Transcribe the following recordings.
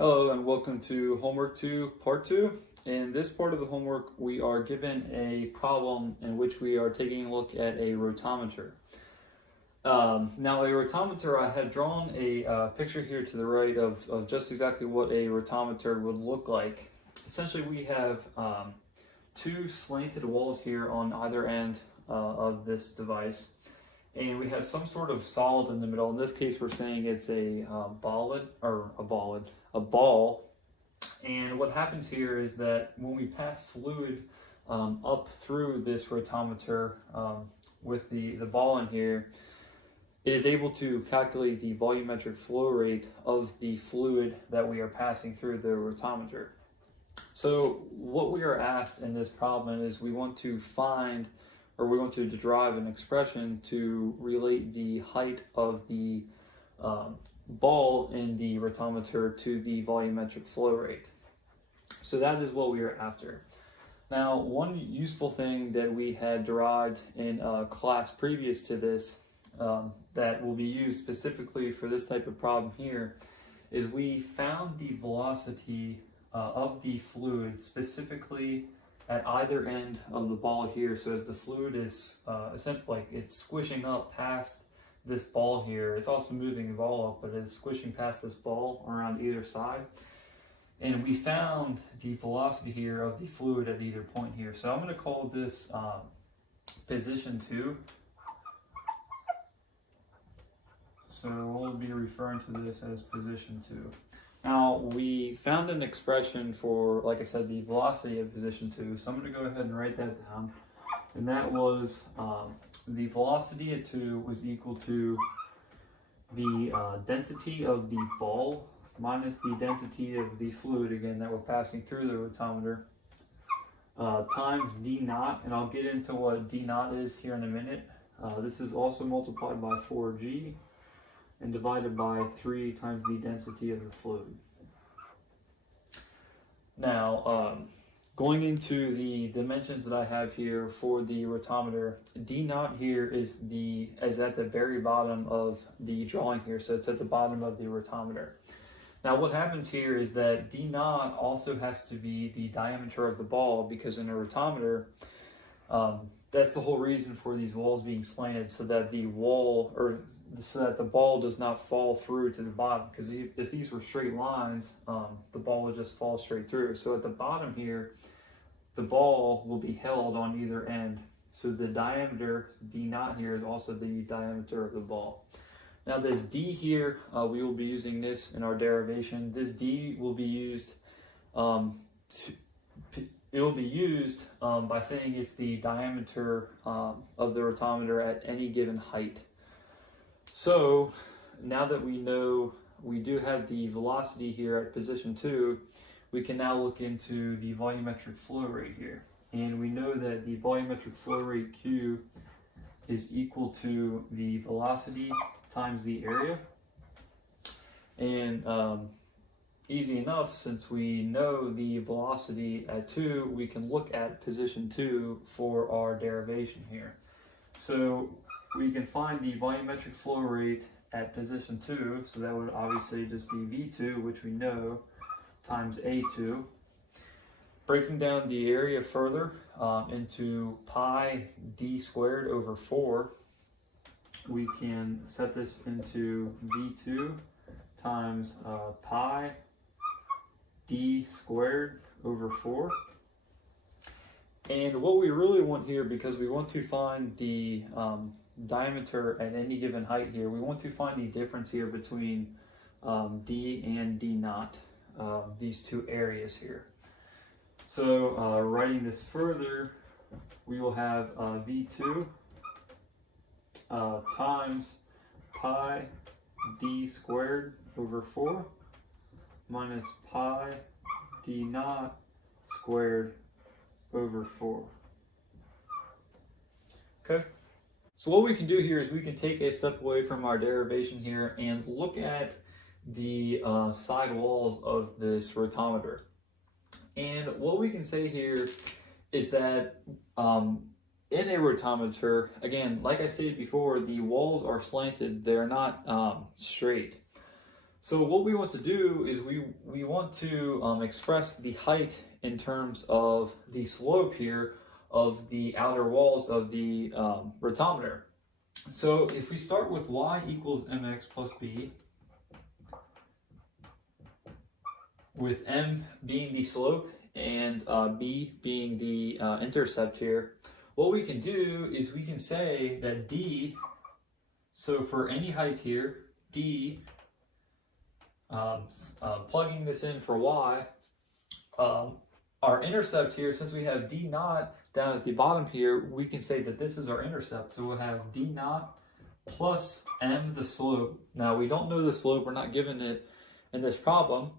Hello and welcome to Homework 2, Part 2. In this part of the homework, we are given a problem in which we are taking a look at a rotameter. Now, a rotameter, I had drawn a picture here to the right of just exactly what a rotameter would look like. Essentially, we have two slanted walls here on either end of this device. And we have some sort of solid in the middle. In this case, we're saying it's a ball. And what happens here is that when we pass fluid up through this rotameter with the ball in here, it is able to calculate the volumetric flow rate of the fluid that we are passing through the rotameter. So what we are asked in this problem is we want to derive an expression to relate the height of the ball in the rotameter to the volumetric flow rate. So that is what we are after. Now, one useful thing that we had derived in a class previous to this that will be used specifically for this type of problem here is we found the velocity of the fluid specifically at either end of the ball here. So as the fluid is essentially like it's squishing up past this ball here, it's also moving the ball up, but it's squishing past this ball around either side. And we found the velocity here of the fluid at either point here. So I'm going to call this position 2. So we'll be referring to this as position 2. Now, we found an expression for, like I said, the velocity of position 2. So I'm going to go ahead and write that down. And that was the velocity at 2 was equal to the density of the ball minus the density of the fluid, again, that we're passing through the rotameter, times d naught. And I'll get into what d naught is here in a minute. This is also multiplied by 4g. And divided by 3 times the density of the fluid. Now, going into the dimensions that I have here for the rotameter, d naught here is at the very bottom of the drawing here, so it's at the bottom of the rotameter. Now, what happens here is that d naught also has to be the diameter of the ball, because in a rotameter, that's the whole reason for these walls being slanted, so that the ball does not fall through to the bottom, because if these were straight lines, the ball would just fall straight through. So at the bottom here, the ball will be held on either end. So the diameter, d naught here, is also the diameter of the ball. Now this d here, we will be using this in our derivation. This d will be used by saying it's the diameter of the rotameter at any given height. So now that we know we do have the velocity here at position 2, we can now look into the volumetric flow rate here. And we know that the volumetric flow rate Q is equal to the velocity times the area. And easy enough, since we know the velocity at 2, we can look at position 2 for our derivation here. So we can find the volumetric flow rate at position 2, so that would obviously just be V2, which we know, times A2. Breaking down the area further into pi d squared over 4, we can set this into V2 times pi d squared over 4. And what we really want here, because we want to find the diameter at any given height here, we want to find the difference here between d and d naught, these two areas here. So writing this further, we will have v2 times pi d squared over 4 minus pi d naught squared over 4. Okay. So what we can do here is we can take a step away from our derivation here and look at the side walls of this rotameter. And what we can say here is that in a rotameter, again, like I said before, the walls are slanted, they're not straight. So what we want to do is we want want to express the height in terms of the slope here of the outer walls of the rotameter. So if we start with y equals mx plus b, with m being the slope and b being the intercept here, what we can do is we can say that d, so for any height here, d, plugging this in for y, our intercept here, since we have d naught down at the bottom here, we can say that this is our intercept. So we'll have d naught plus m, the slope. Now we don't know the slope, we're not given it in this problem.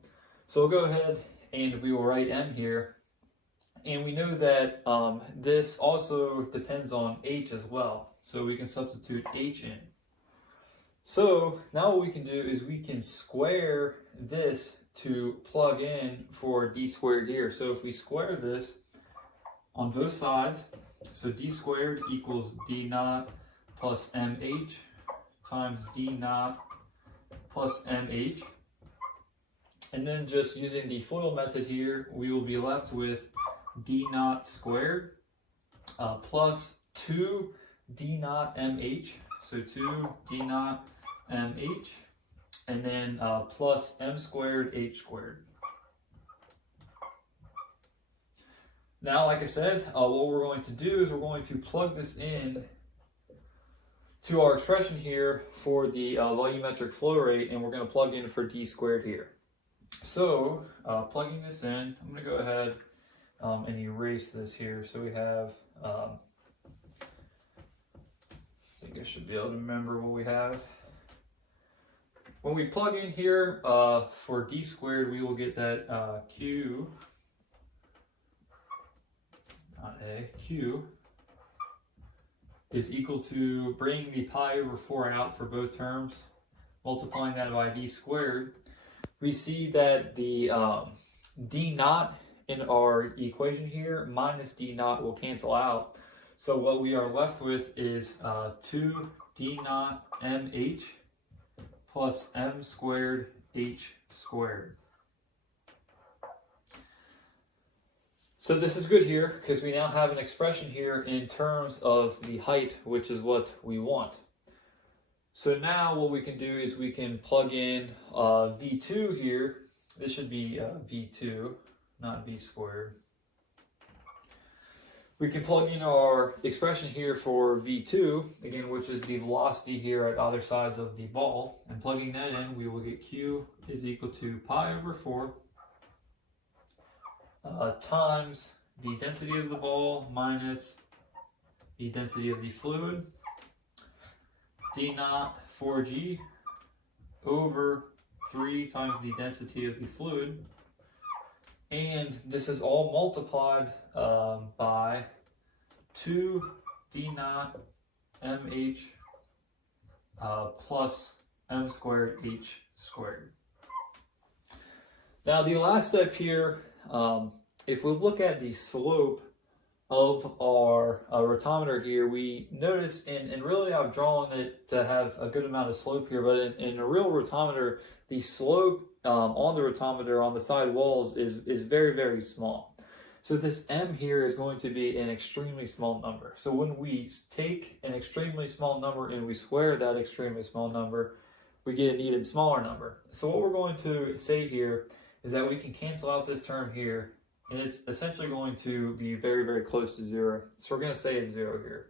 So we'll go ahead and we will write m here. And we know that this also depends on h as well. So we can substitute h in. So now what we can do is we can square this to plug in for d squared here. So if we square this on both sides, so d squared equals d naught plus mh times d naught plus mh. And then just using the FOIL method here, we will be left with d naught squared plus 2 d naught mh, so 2 d naught mh, and then plus m squared h squared. Now, like I said, what we're going to do is we're going to plug this in to our expression here for the volumetric flow rate, and we're going to plug in for d squared here. So, plugging this in, I'm going to go ahead and erase this here. So we have, I think I should be able to remember what we have. When we plug in here for d squared, we will get that q, not a, q is equal to bringing the pi over 4 out for both terms, multiplying that by d squared. We see that the d naught in our equation here minus d naught will cancel out. So what we are left with is 2 d naught mh plus m squared h squared. So this is good here because we now have an expression here in terms of the height, which is what we want. So now what we can do is we can plug in v2 here. This should be v2, not v squared. We can plug in our expression here for v2, again, which is the velocity here at either sides of the ball. And plugging that in, we will get q is equal to pi over 4 times the density of the ball minus the density of the fluid, d naught 4g over 3 times the density of the fluid, and this is all multiplied by 2 d naught mh plus m squared h squared. Now the last step here, if we look at the slope of our rotameter here, we notice, and really I've drawn it to have a good amount of slope here, but in a real rotameter, the slope on the rotameter on the side walls is very, very small. So this m here is going to be an extremely small number. So when we take an extremely small number and we square that extremely small number, we get an even smaller number. So what we're going to say here is that we can cancel out this term here, and it's essentially going to be very, very close to 0. So we're going to say it's 0 here.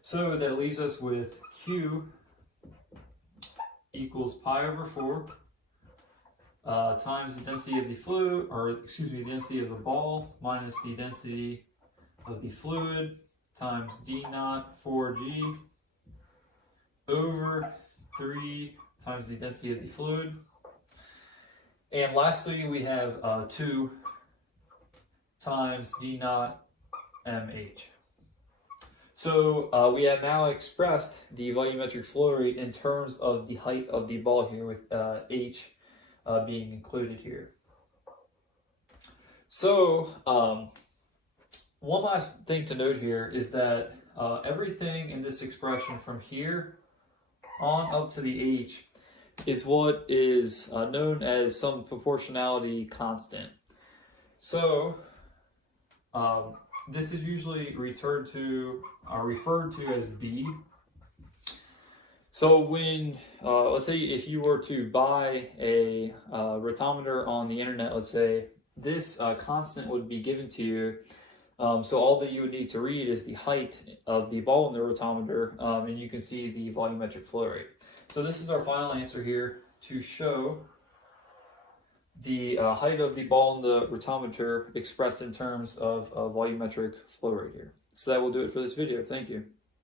So that leaves us with q equals pi over 4 times the density of the fluid, or excuse me, the density of the ball minus the density of the fluid times d naught 4g over 3 times the density of the fluid. And lastly, we have 2 times d naught mh. So we have now expressed the volumetric flow rate in terms of the height of the ball here, with h being included here. So one last thing to note here is that everything in this expression from here on up to the h is what is known as some proportionality constant. So this is usually referred to as B. So when, let's say if you were to buy a rotameter on the internet, let's say, this constant would be given to you. So all that you would need to read is the height of the ball in the rotameter, and you can see the volumetric flow rate. So this is our final answer here to show the height of the ball in the rotameter expressed in terms of volumetric flow rate here. So that will do it for this video. Thank you.